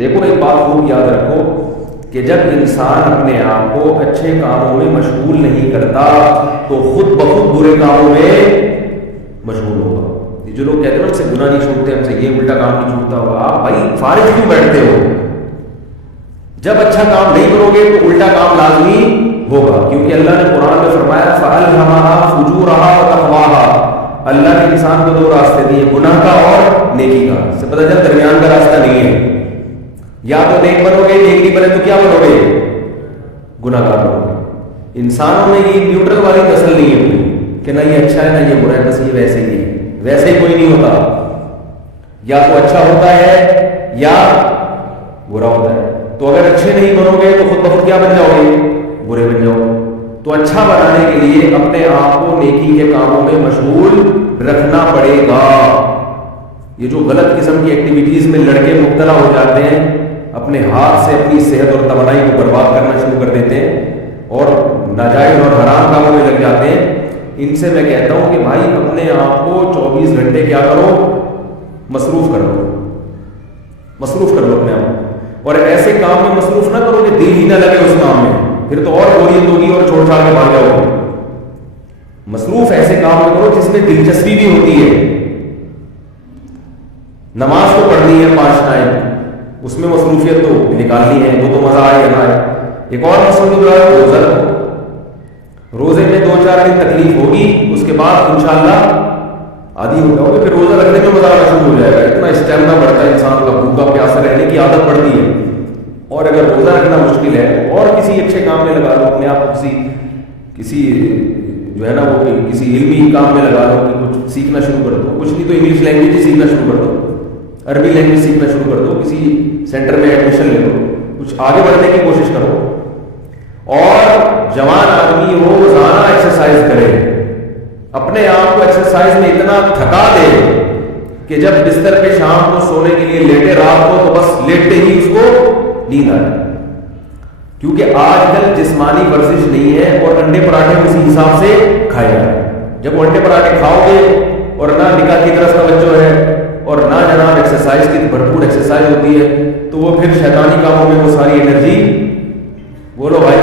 دیکھو ایک بات خوب یاد رکھو کہ جب انسان اپنے آپ کو اچھے کاموں میں مشغول نہیں کرتا تو خود بخود برے کاموں میں مشغول ہوگا. جو لوگ کہتے ہیں ہم سے گناہ نہیں چھوٹتے، ہم سے یہ الٹا کام نہیں چھوٹتا ہوگا، آپ بھائی فارغ کیوں بیٹھتے ہو؟ جب اچھا کام نہیں کرو گے تو الٹا کام لازمی ہوگا، کیونکہ اللہ نے قرآن میں فرمایا فَأَلْهَمَهَا فُجُورَهَا وَتَقْوَاهَا. اللہ نے انسان کو دو راستے دیے، گناہ کا اور نیکی کا. سے پتہ چل درمیان کا راستہ نہیں ہے. یا تو نیک بنو گے، نیک نہیں بنے تو کیا بنو گے؟ گناہ گار بنو گے. انسانوں میں یہ نیوٹرل والی نسل نہیں ہے کہ نہ یہ اچھا ہے نہ یہ برا ہے، بس یہ ویسے ہی ہے. ویسے ہی کوئی نہیں ہوتا، یا تو اچھا ہوتا ہے یا برا ہوتا ہے. تو اگر اچھے نہیں بنو گے تو خود بخود کیا بن جاؤ گے؟ برے بن جاؤ. تو اچھا بنانے کے لیے اپنے آپ کو نیکی کے کاموں میں مشغول رکھنا پڑے گا. یہ جو غلط قسم کی ایکٹیویٹیز میں لڑکے مبتلا ہو جاتے ہیں، اپنے ہاتھ سے اپنی صحت اور توانائی کو برباد کرنا شروع کر دیتے ہیں اور ناجائز اور حرام کاموں میں لگ جاتے ہیں، ان سے میں کہتا ہوں کہ بھائی اپنے آپ کو 24 گھنٹے کیا کرو؟ مصروف کرو. مصروف کر لو اپنے آپ کو، اور ایسے کام میں مصروف نہ کرو کہ دل ہی نہ لگے اس کام میں، پھر تو اور بوریت ہوگی اور چھوڑ چھاڑ کے بھاگ جاؤ گے. مصروف ایسے کام میں کرو جس میں دلچسپی بھی ہوتی ہے. نماز تو پڑھنی ہے 5 ٹائم، اس میں مصروفیت تو نکالنی ہے، وہ تو مزہ آئے نہ آئے. ایک اور مصروفیت ہے روزہ. روزے میں 2-4 دن تکلیف ہوگی، اس کے بعد انشاءاللہ عادی ہو جاؤ گے، پھر روزہ رکھنے میں مزہ آنا شروع ہو جائے گا. اتنا اسٹیمنا بڑھتا ہے انسان کا، بھوکا پیاسا رہنے کی عادت پڑتی ہے. اور اگر روزہ رکھنا مشکل ہے اور کسی اچھے کام میں لگا لو اپنے آپ کو، کسی جو ہے نا وہ کسی علمی کام میں لگا لو کہ کچھ سیکھنا شروع کر دو. کچھ نہیں تو انگلش لینگویج ہی سیکھنا شروع کر دو، عربی لینگویج سیکھنا شروع کر دو، کسی سینٹر میں ایڈمیشن لے لو، کچھ آگے بڑھنے کی کوشش کرو. اور جوان آدمی ہو روزانہ ایکسرسائز کرے، اپنے آپ کو ایکسرسائز میں اتنا تھکا دے کہ جب بستر پہ شام کو سونے کے لیے لیٹے رات کو تو بس لیٹتے ہی اس کو نیند آ جائے. کیونکہ آج کل جسمانی ورزش نہیں ہے اور انڈے پراٹھے اسی حساب سے کھائے جائیں. جب وہ انڈے پراٹھے کھاؤ گے اور نہ نکاح کی طرف توجہ ہے اور نہ جناب ایکسرسائز کی بھرپور ایکسرسائز ہوتی ہے، تو وہ پھر شیطانی کاموں میں وہ ساری انرجی، بولو بھائی،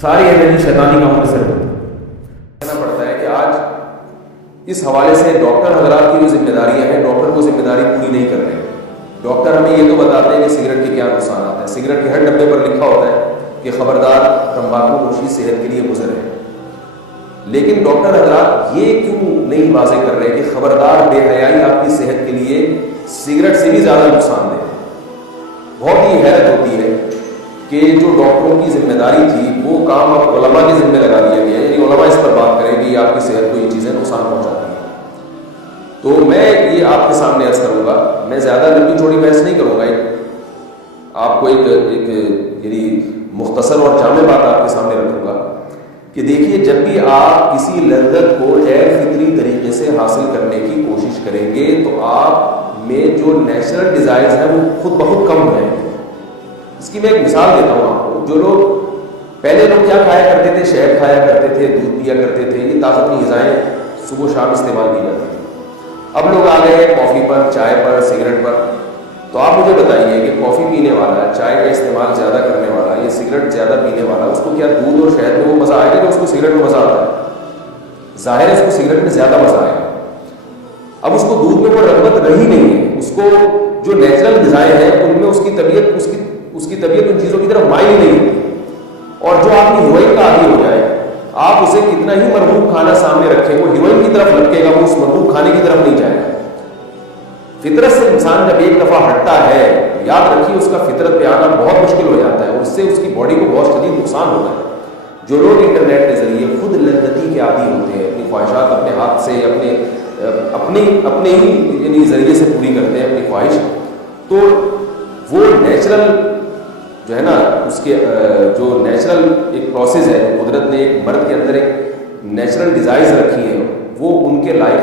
ساری انرجی شیطانی کاموں میں صرف کہنا پڑتا ہے کہ آج اس حوالے سے ڈاکٹر حضرات کی جو ذمہ داریاں ہیں، ڈاکٹر وہ ذمہ داری پوری نہیں کر رہے. ڈاکٹر ہمیں یہ تو بتاتے ہیں کہ سگریٹ کے کیا نقصانات ہیں. سگریٹ کے ہر ڈبے پر لکھا ہوتا ہے کہ خبردار تمباکو نوشی صحت کے لیے مضر ہے. لیکن ڈاکٹر حضرات یہ کیوں نہیں واضح کر رہے کہ خبردار بے حیائی آپ کی صحت کے لیے سگریٹ سے بھی زیادہ نقصان دہ ہے. بہت ہی حیرت ہوتی ہے کہ جو ڈاکٹروں کی ذمہ داری تھی وہ کام اب علماء کے ذمہ لگا دیا گیا ہے. یعنی علماء اس پر بات کریں کہ آپ کی صحت کو یہ چیزیں نقصان پہنچاتی ہیں. تو میں یہ آپ کے سامنے عرض کروں گا، میں زیادہ لمبی چوڑی بحث نہیں کروں گا، آپ کو ایک یعنی مختصر اور جامع بات آپ کے سامنے رکھوں گا کہ دیکھیے، جب بھی آپ کسی لذت کو غیر فطری طریقے سے حاصل کرنے کی کوشش کریں گے تو آپ میں جو نیچرل ڈیزائرز ہیں وہ خود بخود کم ہو جائیں گے. اس کی میں ایک مثال دیتا ہوں آپ کو. جو لوگ پہلے لوگ کیا کھایا کرتے تھے؟ شہد کھایا کرتے تھے، دودھ پیا کرتے تھے، یہ طاقتی غذائیں صبح و شام استعمال کی جاتی تھی. اب لوگ آ گئے ہیں کافی پر، چائے پر، سگریٹ پر. تو آپ مجھے بتائیے کہ کافی پینے والا، چائے کا استعمال زیادہ کرنے والا، یہ سگریٹ زیادہ پینے والا، اس کو کیا دودھ اور شہد میں وہ مزہ آئے گا کہ اس کو سگریٹ میں مزہ آتا ہے؟ ظاہر ہے اس کو سگریٹ میں زیادہ مزہ آئے گا. اب اس کو دودھ میں کوئی رغبت رہی نہیں ہے. اس کو جو نیچرل غذائیں ہیں ان میں اس کی طبیعت ان چیزوں کی طرف مائل ہی نہیں ہوتی. اور جو آدمی ہیروئن کا عادی ہو جائے، آپ اسے کتنا ہی مرغوب کھانا سامنے رکھیں، وہ ہیروئن کی طرف لٹکے گا، وہ اس مرغوب کھانے کی طرف نہیں جائے گا. فطرت سے انسان جب ایک دفعہ ہٹتا ہے، یاد رکھیے اس کا فطرت پہ آنا بہت مشکل ہو جاتا ہے اور اس سے اس کی باڈی کو بہت شدید نقصان ہوتا ہے. جو لوگ انٹرنیٹ کے ذریعے خود لذتی کے عادی ہوتے ہیں، اپنی خواہشات اپنے ہاتھ سے اپنے ہی یعنی ذریعے سے پوری کرتے ہیں اپنی خواہش، تو وہ نیچرل جو ہے نا اس کے جو نیچرل ایک پروسیس ہے، قدرت نے ایک مرد کے اندر ایک نیچرل ڈیزائرز رکھی ہیں، وہ ان کے لائف